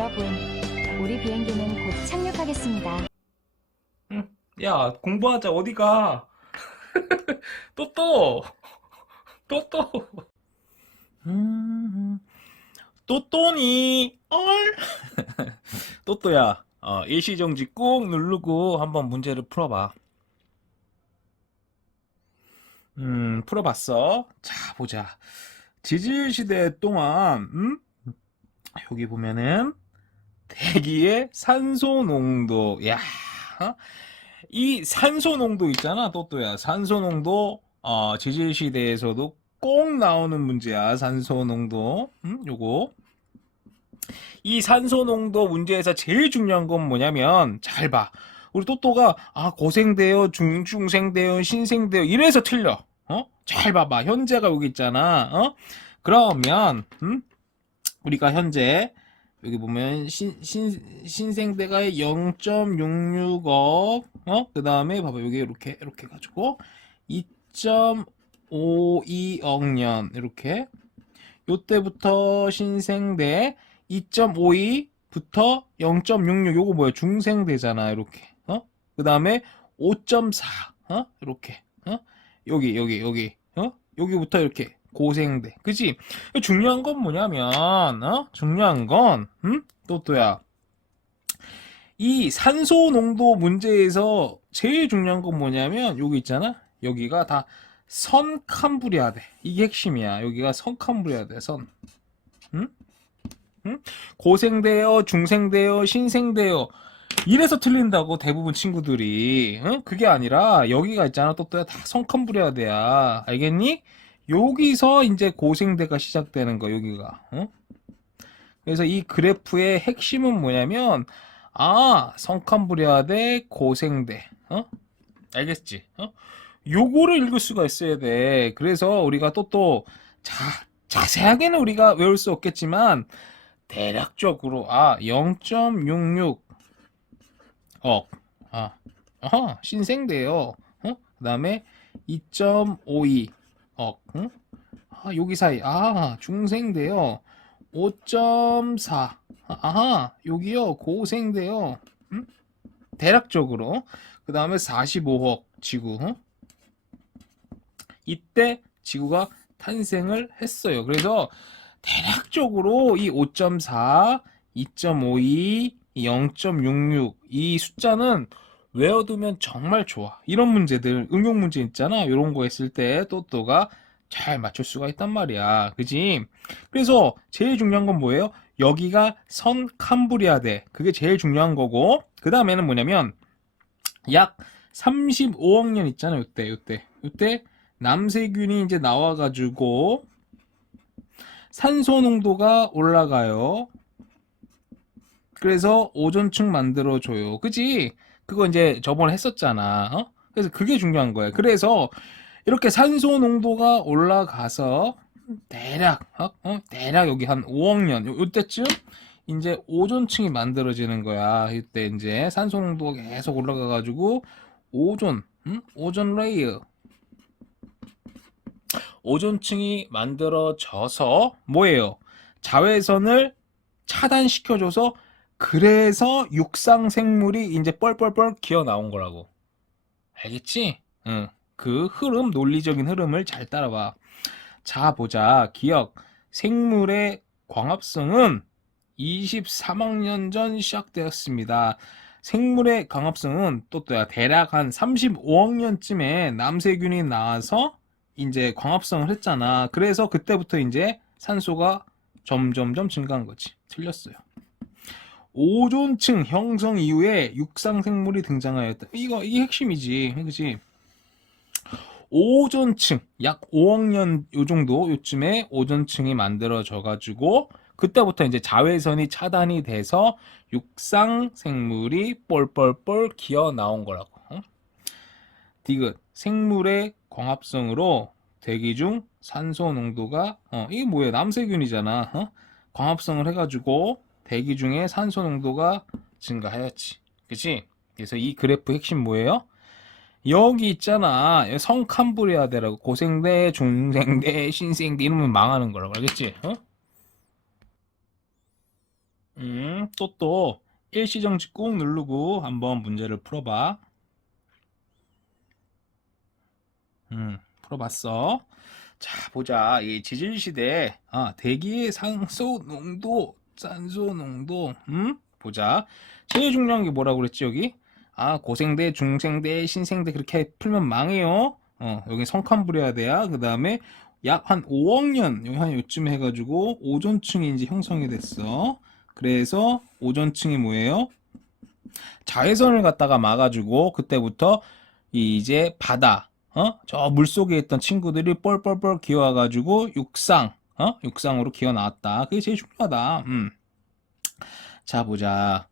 여러분, 우리 비행기는 곧 착륙하겠습니다. 응. 야, 공부하자. 어디 가? 또 또. 또 또. 음. 또또니. 얼. 또또야. 일시정지 꾹 누르고 한번 문제를 풀어봐. 풀어봤어. 자, 보자. 지질시대 동안, 여기 보면은, 대기의 산소 농도. 야, 어? 이 산소 농도 있잖아, 또또야. 산소 농도, 지질시대에서도 꼭 나오는 문제야, 산소 농도. 요거. 이 산소 농도 문제에서 제일 중요한 건 뭐냐면, 잘 봐. 우리 또또가, 고생돼요, 중생돼요, 신생돼요, 이래서 틀려. 잘 봐봐. 현재가 여기 있잖아. 그러면, 우리가 현재, 여기 보면, 신생대가 0.66억, 그 다음에, 봐봐. 여기 이렇게 해가지고, 2.52억 년, 이렇게. 요때부터 신생대 2.52부터 0.66, 요거 뭐야? 중생대잖아, 이렇게. 그 다음에 5.4, 이렇게. 여기, 여기부터 이렇게. 고생대. 그치? 중요한 건 뭐냐면, 중요한 건, 또또야. 이 산소 농도 문제에서 제일 중요한 건 뭐냐면, 여기 있잖아? 여기가 다 선캄브리아 돼. 이게 핵심이야. 여기가 선캄브리아 돼, 선. 응? 응? 고생대요, 중생대요, 신생대요. 이래서 틀린다고 대부분 친구들이. 응? 그게 아니라 여기가 있잖아. 또또야 다 성컨브레아대야. 알겠니? 여기서 이제 고생대가 시작되는 거 여기가. 응? 그래서 이 그래프의 핵심은 뭐냐면 성컨브레아대 고생대. 알겠지? 요거를 읽을 수가 있어야 돼. 그래서 우리가 또 자세하게는 우리가 외울 수 없겠지만 대략적으로 0.66억 신생대요. 그 다음에 2.52억 여기 사이 중생대요. 5.4 여기요 고생대요. 대략적으로 그 다음에 45억 지구. 이때 지구가 탄생을 했어요. 그래서 대략적으로 이 5.4, 2.52, 0.66 이 숫자는 외워두면 정말 좋아. 이런 문제들, 응용 문제 있잖아. 이런 거 했을 때 또또가 잘 맞출 수가 있단 말이야. 그지? 그래서 제일 중요한 건 뭐예요? 여기가 선 캄브리아대. 그게 제일 중요한 거고, 그 다음에는 뭐냐면, 약 35억 년 있잖아. 요때 남세균이 이제 나와가지고, 산소 농도가 올라가요. 그래서 오존층 만들어줘요. 그지? 그거 이제 저번에 했었잖아. 그래서 그게 중요한 거야. 그래서 이렇게 산소 농도가 올라가서 대략, 대략 여기 한 5억 년, 요때쯤 이제 오존층이 만들어지는 거야. 이때 이제 산소 농도가 계속 올라가가지고 오존 레이어. 오존층이 만들어져서 뭐예요? 자외선을 차단시켜줘서 그래서 육상 생물이 이제 뻘뻘뻘 기어 나온 거라고. 알겠지? 응. 그 흐름, 논리적인 흐름을 잘 따라봐. 자, 보자. 기억. 생물의 광합성은 23억 년 전 시작되었습니다. 생물의 광합성은 또야 대략 한 35억 년쯤에 남세균이 나와서 이제 광합성을 했잖아. 그래서 그때부터 이제 산소가 점점점 증가한 거지. 틀렸어요. 오존층 형성 이후에 육상 생물이 등장하였다. 이게 핵심이지. 그치? 오존층 약 5억 년 요 정도 요쯤에 오존층이 만들어져 가지고 그때부터 이제 자외선이 차단이 돼서 육상 생물이 뻘뻘뻘 기어 나온 거라고. 디귿 생물의 광합성으로 대기 중 산소 농도가 이게 뭐야? 남세균이잖아. 광합성을 해가지고 대기 중에 산소 농도가 증가하였지. 그치? 그래서 이 그래프 핵심 뭐예요? 여기 있잖아. 성캄브리아대라고 고생대, 중생대, 신생대 이러면 망하는 거라고 알겠지? 또 일시정지 꾹 누르고 한번 문제를 풀어봐. 풀어봤어. 자, 보자. 이 지질시대, 대기의 산소 농도, 산소 농도, 보자. 제일 중요한 게 뭐라고 그랬지, 여기? 고생대, 중생대, 신생대, 그렇게 풀면 망해요. 여기 성칸부려야 돼야. 그 다음에 약 한 5억 년, 한 요쯤 해가지고 오존층이 이제 형성이 됐어. 그래서 오존층이 뭐예요? 자외선을 갖다가 막아주고, 그때부터 이제 바다, 저 물속에 있던 친구들이 뻘뻘뻘 기어와가지고 육상으로 기어 나왔다. 그게 제일 중요하다. 자, 보자.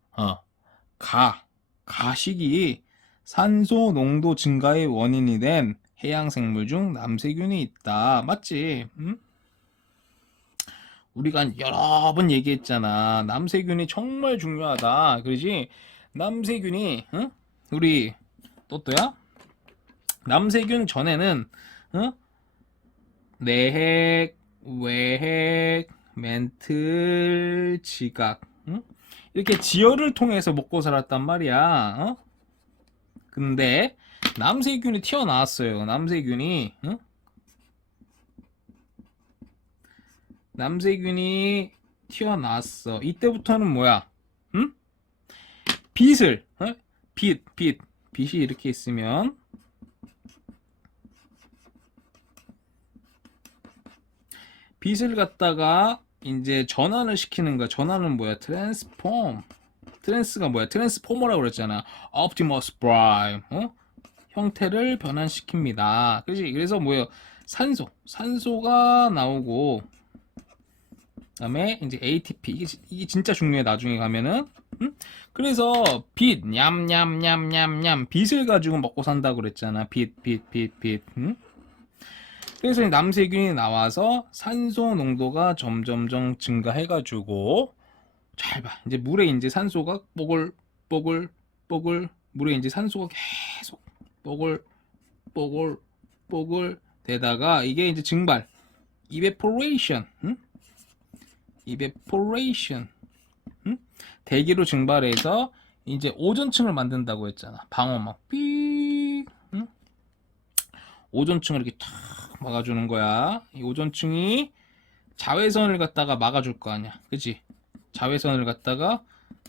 가식이 산소 농도 증가의 원인이 된 해양 생물 중 남세균이 있다. 맞지? 우리가 여러 번 얘기했잖아. 남세균이 정말 중요하다. 그러지? 남세균이, 우리 또또야? 남세균 전에는 내핵, 외핵, 멘틀, 지각, 이렇게 지혈을 통해서 먹고 살았단 말이야. 근데 남세균이 튀어나왔어요. 남세균이 튀어나왔어. 이때부터는 뭐야? 빛을, 빛이 이렇게 있으면 빛을 갖다가 이제 전환을 시키는 거야. 전환은 뭐야? 트랜스가 뭐야? 트랜스포머라고 그랬잖아. 옵티머스 프라임. 형태를 변환시킵니다. 그렇지? 그래서 뭐예요? 산소가 나오고, 그다음에 이제 ATP. 이게 진짜 중요해. 나중에 가면은. 그래서 빛, 냠냠냠냠냠, 빛을 가지고 먹고 산다고 그랬잖아. 빛. 그래서 이 남세균이 나와서 산소 농도가 점점점 증가해가지고, 잘 봐. 이제 물에 이제 산소가 뽀글 물에 이제 산소가 계속 뽀글 되다가 이게 이제 증발, evaporation, 대기로 증발해서 이제 오존층을 만든다고 했잖아. 방어막 삑, 오존층을 이렇게 탁 막아주는 거야. 이 오존층이 자외선을 갖다가 막아줄 거 아니야. 그치? 자외선을 갖다가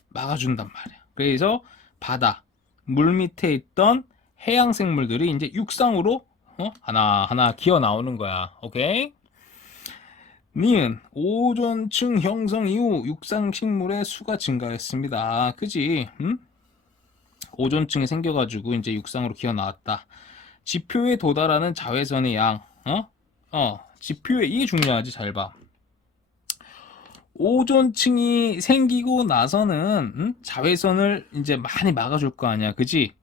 막아준단 말이야. 그래서 바다, 물 밑에 있던 해양 생물들이 이제 육상으로 하나하나 기어 나오는 거야. 오케이? 니은 오존층 형성 이후 육상 식물의 수가 증가했습니다. 그지? 오존층이 생겨가지고 이제 육상으로 기어 나왔다. 지표에 도달하는 자외선의 양, 지표에, 이게 중요하지. 잘 봐. 오존층이 생기고 나서는 자외선을 이제 많이 막아줄 거 아니야. 그지?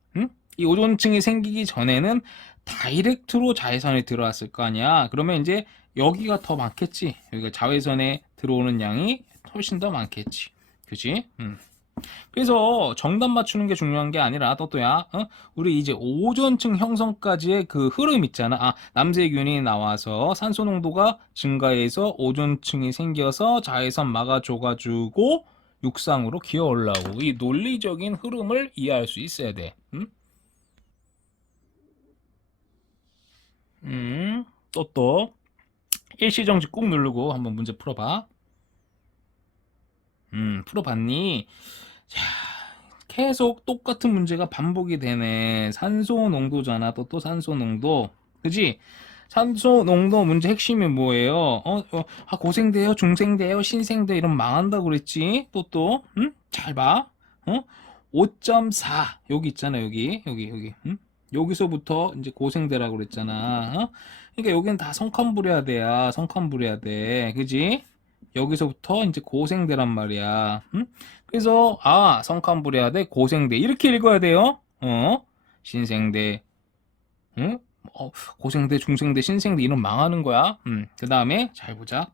이 오존층이 생기기 전에는 다이렉트로 자외선이 들어왔을 거 아니야. 그러면 이제 여기가 더 많겠지. 여기가 자외선에 들어오는 양이 훨씬 더 많겠지. 그지? 그래서 정답 맞추는 게 중요한 게 아니라 또또야, 우리 이제 오존층 형성까지의 그 흐름 있잖아. 남세균이 나와서 산소 농도가 증가해서 오존층이 생겨서 자외선 막아줘가지고 육상으로 기어 올라오고, 이 논리적인 흐름을 이해할 수 있어야 돼. 또 일시정지 꾹 누르고 한번 문제 풀어봐. 풀어봤니? 자, 계속 똑같은 문제가 반복이 되네. 산소 농도잖아. 또 산소 농도. 그지? 산소 농도 문제 핵심이 뭐예요? 고생돼요, 중생돼요, 신생돼, 이러면 망한다고 그랬지? 잘 봐. 5.4. 여기 있잖아, 여기. 여기서부터 이제 고생대라고 그랬잖아. 그러니까 여기는 다 성칸부려야 돼야. 성칸부려야 돼. 그지? 여기서부터 이제 고생대란 말이야. 그래서 성칸부려야 돼, 고생대, 이렇게 읽어야 돼요. 신생대, 고생대, 중생대, 신생대, 이런 망하는 거야. 그 다음에 잘 보자.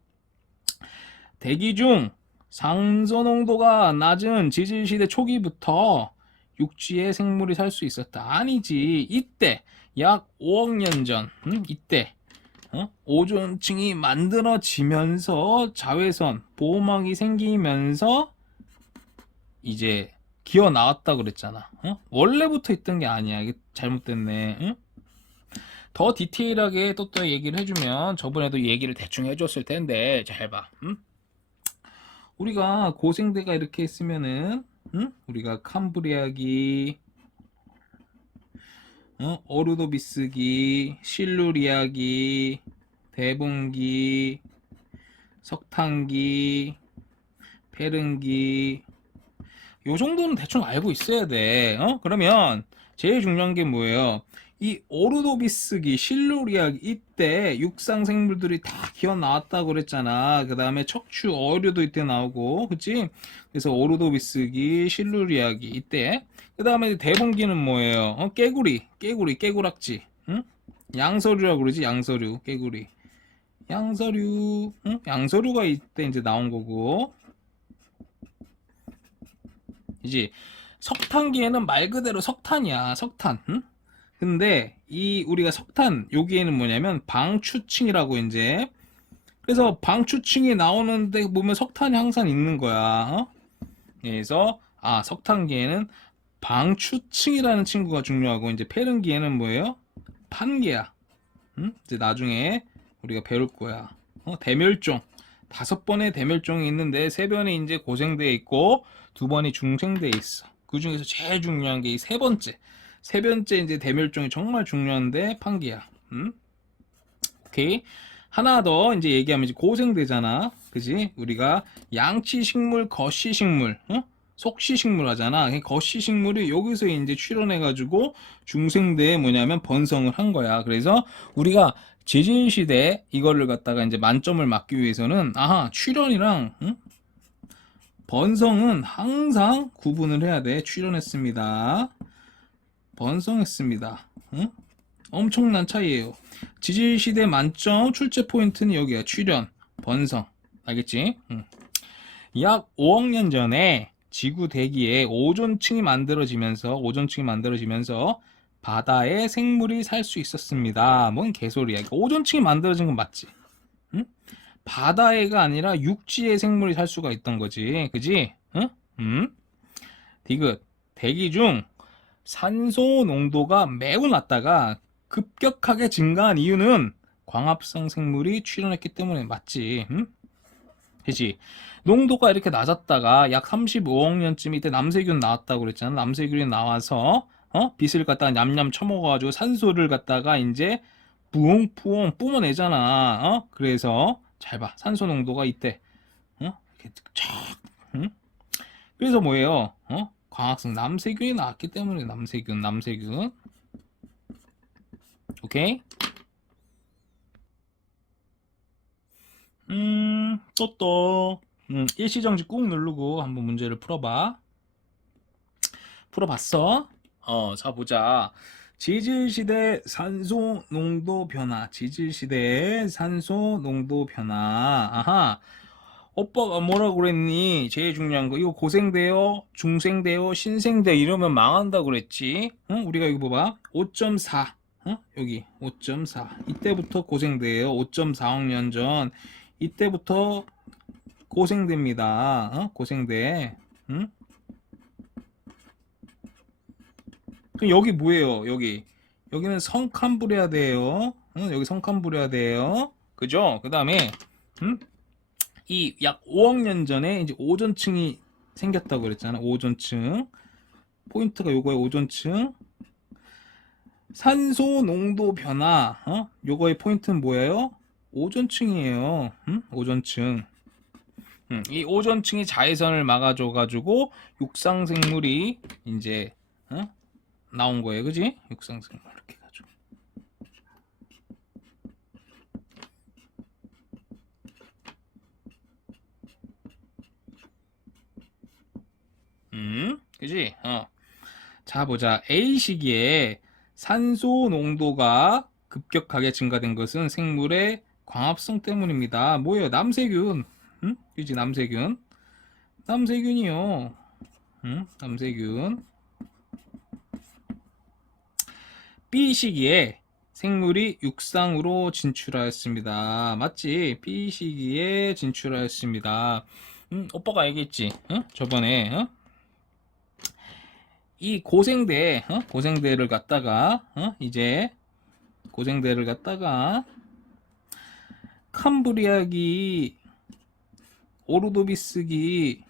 대기 중 산소 농도가 낮은 지질시대 초기부터 육지에 생물이 살 수 있었다. 아니지. 이때 약 5억 년 전, 이때 오존층이 만들어지면서 자외선 보호막이 생기면서 이제 기어 나왔다 그랬잖아. 원래부터 있던 게 아니야. 이게 잘못됐네. 응? 더 디테일하게 또 얘기를 해주면 저번에도 얘기를 대충 해줬을 텐데 잘 봐. 응? 우리가 고생대가 이렇게 있으면은 우리가 캄브리아기, 오르도비스기, 실루리아기, 대봉기, 석탄기, 페른기 요 정도는 대충 알고 있어야 돼. 그러면 제일 중요한 게 뭐예요? 이 오르도비스기, 실루리아기 이때 육상 생물들이 다 기어 나왔다고 그랬잖아. 그 다음에 척추 어류도 이때 나오고, 그치? 그래서 오르도비스기, 실루리아기 이때. 그 다음에 대봉기는 뭐예요? 깨구락지. 응? 양서류라고 그러지, 양서류, 깨구리. 양서류, 응? 양서류가 이때 이제 나온 거고. 이제 석탄기에는 말 그대로 석탄이야, 석탄. 응? 근데 이 우리가 석탄 여기에는 뭐냐면 방추층이라고 이제 그래서 방추층이 나오는데 보면 석탄이 항상 있는 거야. 그래서 석탄기에는 방추층이라는 친구가 중요하고 이제 페른기에는 뭐예요? 판기야. 이제 나중에 우리가 배울 거야. 대멸종 5번의 대멸종이 있는데 3번이 이제 고생대에 있고 2번이 중생대에 있어. 그 중에서 제일 중요한 게 이 세 번째 이제 대멸종이 정말 중요한데 판기야. 오케이. 하나 더 이제 얘기하면 이제 고생대잖아. 그지? 우리가 양치식물, 거시식물, 속시식물 하잖아. 거시식물이 여기서 이제 출현해가지고 중생대에 뭐냐면 번성을 한 거야. 그래서 우리가 제진시대 이거를 갖다가 이제 만점을 맞기 위해서는 출현이랑 번성은 항상 구분을 해야 돼. 출현했습니다. 번성했습니다. 엄청난 차이예요. 지질시대 만점 출제 포인트는 여기야. 출현, 번성. 알겠지? 약 5억 년 전에 지구 대기에 오존층이 만들어지면서 바다에 생물이 살 수 있었습니다. 뭔 개소리야. 그러니까 오존층이 만들어진 건 맞지? 응? 바다에가 아니라 육지에 생물이 살 수가 있던 거지. 그지? 디귿. 대기 중 산소 농도가 매우 낮다가 급격하게 증가한 이유는 광합성 생물이 출현했기 때문에 맞지. 그치? 농도가 이렇게 낮았다가 약 35억 년쯤 이때 남세균 나왔다고 그랬잖아. 남세균이 나와서 빛을 갖다가 냠냠 처먹어가지고 산소를 갖다가 이제 부엉부엉 뿜어내잖아. 그래서 잘 봐. 산소 농도가 이때 이렇게 쫙. 그래서 뭐예요? 광합성 남세균이 나왔기 때문에 남세균. 오케이? 일시정지 꾹 누르고 한번 문제를 풀어봐. 풀어봤어? 자 보자. 지질시대 산소 농도 변화. 지질시대의 산소 농도 변화. 아하. 오빠가 뭐라고 그랬니? 제일 중요한 거. 이거 고생돼요? 중생돼요? 신생돼요? 이러면 망한다 그랬지? 우리가 이거 봐봐. 5.4. 여기 5.4. 이때부터 고생돼요. 5.4억 년 전. 이때부터 고생됩니다. 고생돼. 그럼 여기 뭐예요? 여기는 성캄브리아대예요. 여기 성캄브리아대예요. 그죠? 그 다음에 이 약 5억 년 전에 이제 오존층이 생겼다고 그랬잖아. 오존층. 포인트가 요거예요. 오존층. 산소 농도 변화. 요거의 포인트는 뭐예요? 오존층이에요. 오존층. 이 오존층이 자외선을 막아줘가지고 육상생물이 이제 나온 거예요. 그지? 육상생물 이렇게 해가지고. 그지? 자 보자. A 시기에 산소 농도가 급격하게 증가된 것은 생물의 광합성 때문입니다. 뭐예요? 남세균. 그지? 남세균이요. 남세균. B 시기에 생물이 육상으로 진출하였습니다. 맞지? B 시기에 진출하였습니다. 오빠가 얘기했지? 저번에 이 고생대, 고생대를 갖다가, 이제, 고생대를 갖다가, 캄브리아기, 오르도비스기,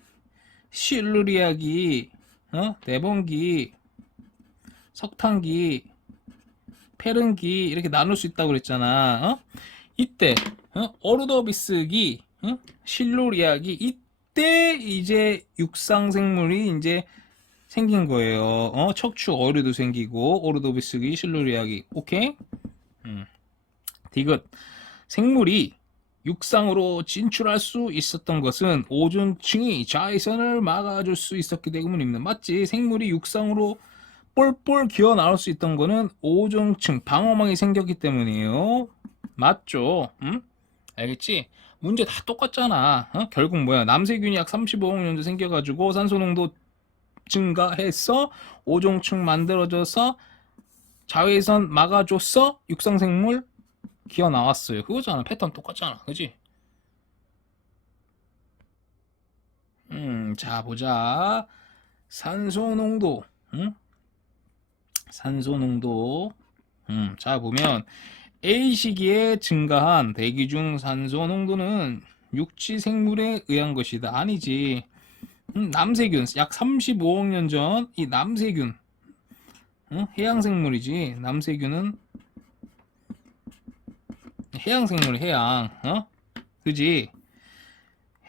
실루리아기, 데본기, 석탄기, 페른기 이렇게 나눌 수 있다고 그랬잖아. 이때 오르도비스기, 실루리아기 이때 이제 육상생물이 이제 생긴 거예요. 척추 어류도 생기고 오르도비스기, 실루리아기. 오케이? 디귿. 생물이 육상으로 진출할 수 있었던 것은 오존층이 자외선을 막아줄 수 있었기 때문입니다. 맞지? 생물이 육상으로 뻘뻘 기어 나올 수 있던 거는 오존층 방어망이 생겼기 때문이에요. 맞죠? 응? 알겠지? 문제 다 똑같잖아. 결국 뭐야? 남세균이 약 35억 년 전 생겨가지고 산소농도 증가해서 오존층 만들어져서 자외선 막아줬어? 육상생물 기어 나왔어요. 그거잖아. 패턴 똑같잖아. 그지? 자, 보자. 산소농도. 응? 산소농도. 자, 보면 A 시기에 증가한 대기 중 산소농도는 육지 생물에 의한 것이다. 아니지. 남세균. 약 35억 년 전 이 남세균. 해양생물이지. 남세균은 해양생물, 해양. 그지?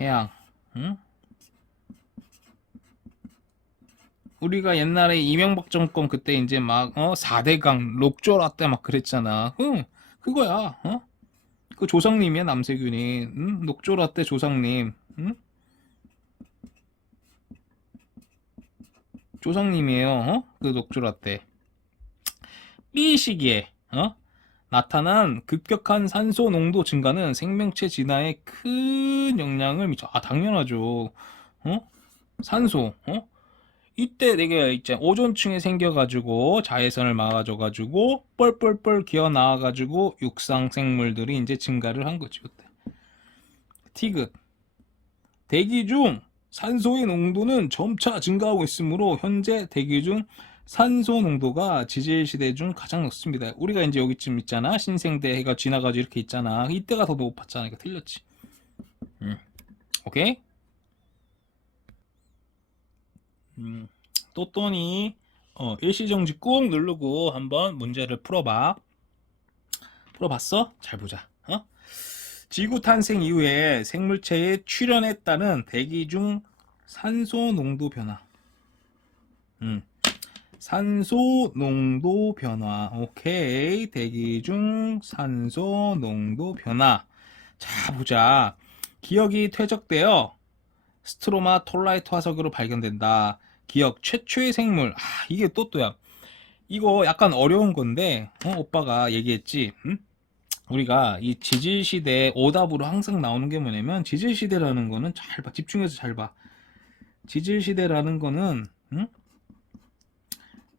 해양. 응? 우리가 옛날에 이명박 정권 그때 이제 막 4대강 록조라떼 막 그랬잖아. 그거야. 그 조상님이야, 남세균이. 녹조라떼 조상님. 조상님이에요. 그 녹조라떼. B 시기에 나타난 급격한 산소 농도 증가는 생명체 진화에 큰 영향을 미쳐. 아, 당연하죠. 산소. 이때 되게 있잖아. 오존층에 생겨가지고 자외선을 막아줘가지고 뻘뻘뻘 기어 나와가지고 육상 생물들이 이제 증가를 한 거지. 그때. 티귿. 대기 중 산소의 농도는 점차 증가하고 있으므로 현재 대기 중 산소 농도가 지질 시대 중 가장 높습니다. 우리가 이제 여기쯤 있잖아. 신생대 해가 지나가지고 이렇게 있잖아. 이때가 더 높았잖아. 이거 틀렸지. 오케이? 또또니 일시정지 꾹 누르고 한번 문제를 풀어봐. 풀어봤어? 잘 보자. 지구 탄생 이후에 생물체의 출현에 따른 대기 중 산소 농도 변화. 산소 농도 변화. 오케이. 대기 중 산소 농도 변화. 자, 보자. 기억이 퇴적되어 스트로마 톨라이트 화석으로 발견된다. 기억 최초의 생물. 이게 또야. 이거 약간 어려운 건데 오빠가 얘기했지. 우리가 이 지질시대 오답으로 항상 나오는 게 뭐냐면 지질시대라는 거는 잘 봐. 집중해서 잘 봐. 지질시대라는 거는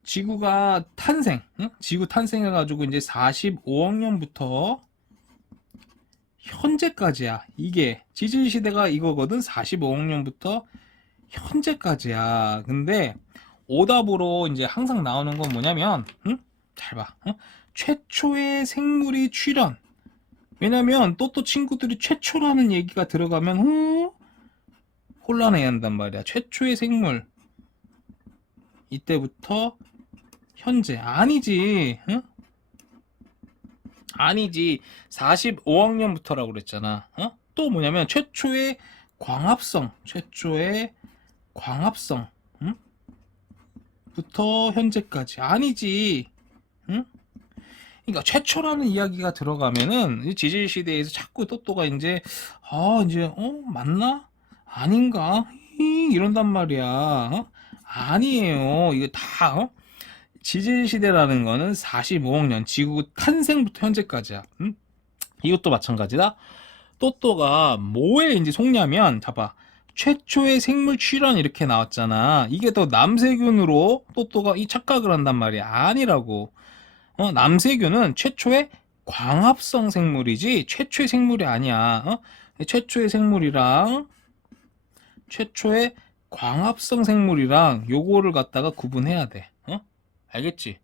지구가 탄생. 지구 탄생해가지고 이제 45억 년부터 현재까지야. 이게 지질시대가 이거거든. 45억 년부터 현재까지야. 근데 오답으로 이제 항상 나오는 건 뭐냐면 잘 봐. 최초의 생물이 출현. 왜냐면 또 친구들이 최초라는 얘기가 들어가면 혼란해야 한단 말이야. 최초의 생물. 이때부터 현재. 아니지. 아니지. 45억 년부터라고 그랬잖아. 또 뭐냐면 최초의 광합성. 최초의 광합성. 부터 현재까지. 아니지. 그러니까 최초라는 이야기가 들어가면은 지질 시대에서 자꾸 또또가 이제 맞나? 아닌가? 이런단 말이야. 아니에요. 이거 다 지질 시대라는 거는 45억 년 지구 탄생부터 현재까지야. 이것도 마찬가지다. 또또가 뭐에 이제 속냐면 봐봐. 최초의 생물 출현 이렇게 나왔잖아. 이게 더 남세균으로 또또가 이 착각을 한단 말이야. 아니라고. 남세균은 최초의 광합성 생물이지 최초의 생물이 아니야. 최초의 생물이랑 최초의 광합성 생물이랑 요거를 갖다가 구분해야 돼. 알겠지?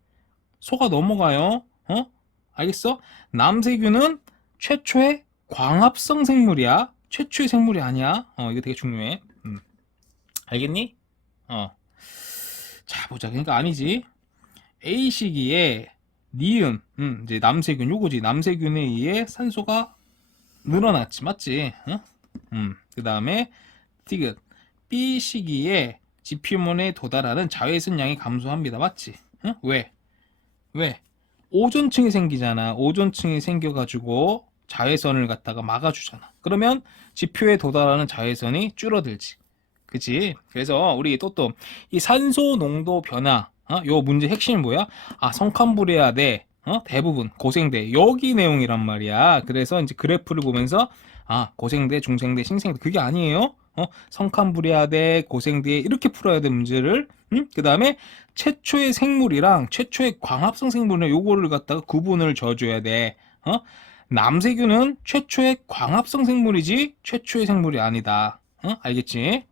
소가 넘어가요. 알겠어? 남세균은 최초의 광합성 생물이야. 최초의 생물이 아니야. 이거 되게 중요해. 알겠니? 자, 보자. 그러니까 아니지. A 시기에 니은, 이제 남세균, 요거지. 남세균에 의해 산소가 늘어났지. 맞지? 그 다음에 디귿. B 시기에 지표면에 도달하는 자외선 양이 감소합니다. 맞지? 왜? 오존층이 생기잖아. 오존층이 생겨가지고 자외선을 갖다가 막아주잖아. 그러면 지표에 도달하는 자외선이 줄어들지. 그치? 그래서 우리 또 이 산소 농도 변화, 요 문제 핵심이 뭐야? 성칸부레아대, 대부분 고생대, 여기 내용이란 말이야. 그래서 이제 그래프를 보면서 고생대, 중생대, 신생대, 그게 아니에요. 성칸부레아대, 고생대 이렇게 풀어야 돼 문제를. 그 다음에 최초의 생물이랑 최초의 광합성 생물이랑 요거를 갖다가 구분을 져줘야 돼. 남세균은 최초의 광합성 생물이지 최초의 생물이 아니다. 알겠지?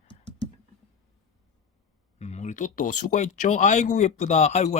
우리 또 수고했죠? 아이고 예쁘다. 아이고